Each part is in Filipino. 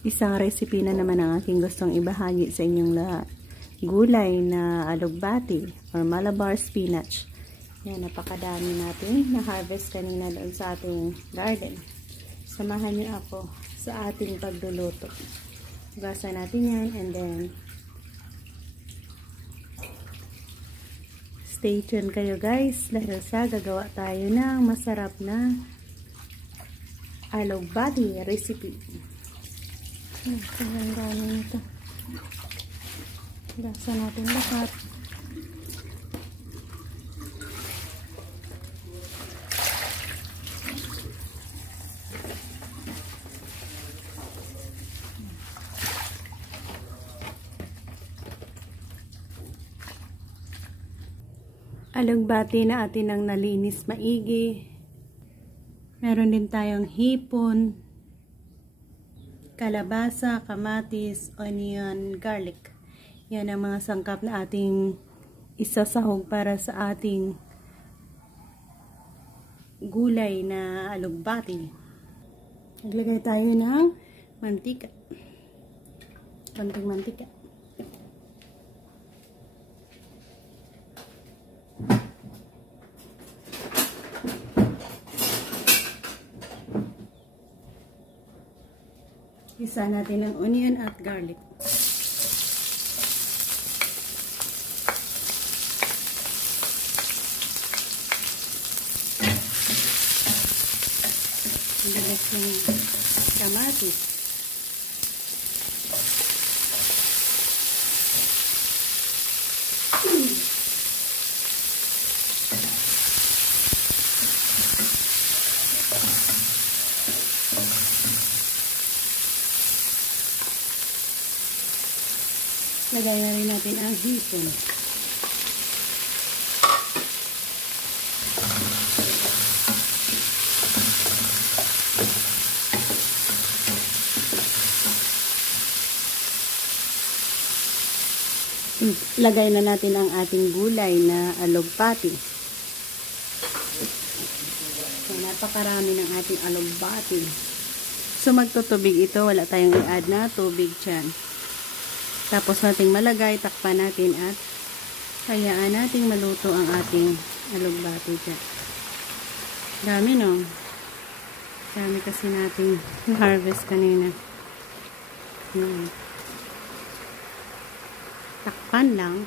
Isang recipe na naman ang aking gustong ibahagi sa inyong lahat. Gulay na alugbati or Malabar spinach. Yan, napakadami natin na-harvest kanina doon sa ating garden. Samahan niyo ako sa ating pagluluto. Hugasan natin yan and then stay tuned kayo guys dahil sa gagawa tayo ng masarap na alugbati recipe. Ang dami nito. Hugasan natin lahat. Alugbati na atin ang nalinis maigi. Meron din tayong hipon, kalabasa, kamatis, onion, garlic. Yan ang mga sangkap na ating isasahog para sa ating gulay na alugbati. Naglagay tayo ng mantika. Konting mantika. Isa natin ang onion at garlic. Ilagay yung kamatis. Lagay na rin natin ang hipon. Lagay na natin ang ating gulay na alugbati. So, napakarami ng ating alugbati. So, magtutubig ito. Wala tayong i-add na tubig dyan. Tapos nating malagay, takpan natin at hayaan nating maluto ang ating alugbati dyan. Dami no? Dami kasi nating harvest kanina. Yan. Takpan lang.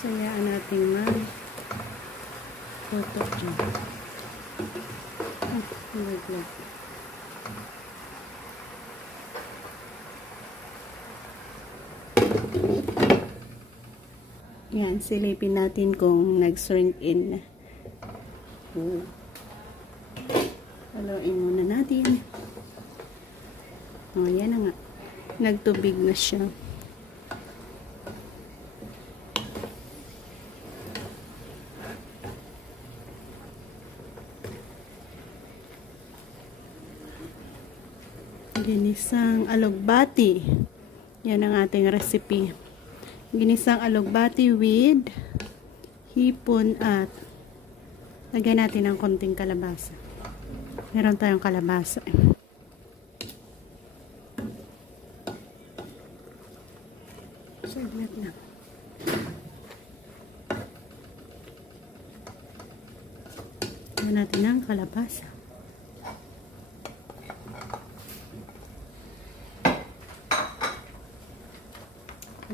So, hayaan nating maluto dyan. Naglag. Yan, silipin natin kung nag-shrink in na. Haluin muna natin. O, yan na nga. Nagtubig na siya. Ginisang alugbati. Yan ang ating recipe. Ginisang alugbati with hipon at lagyan natin ng konting kalabasa. Meron tayong kalabasa. Saglit lang. Lagyan natin ng kalabasa.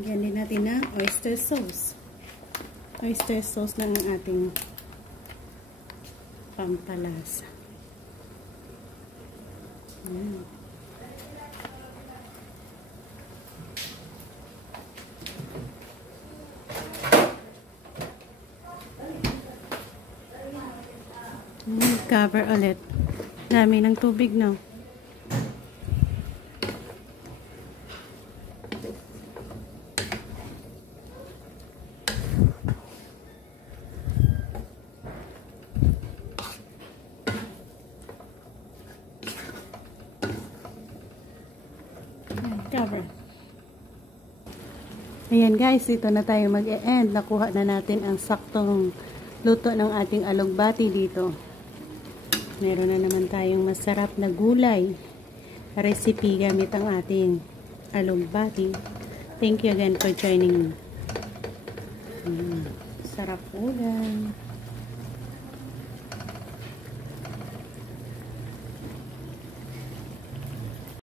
Lagyan din natin ng oyster sauce. Oyster sauce lang ang ating pampalasa. Cover ulit. Dami ng tubig, no? Cover. Ayan guys, ito na tayo mag-e-end. Nakuha na natin ang saktong luto ng ating alugbati dito. Meron na naman tayong masarap na gulay recipe gamit ang ating alugbati. Thank you again for joining me. Sarap ulam.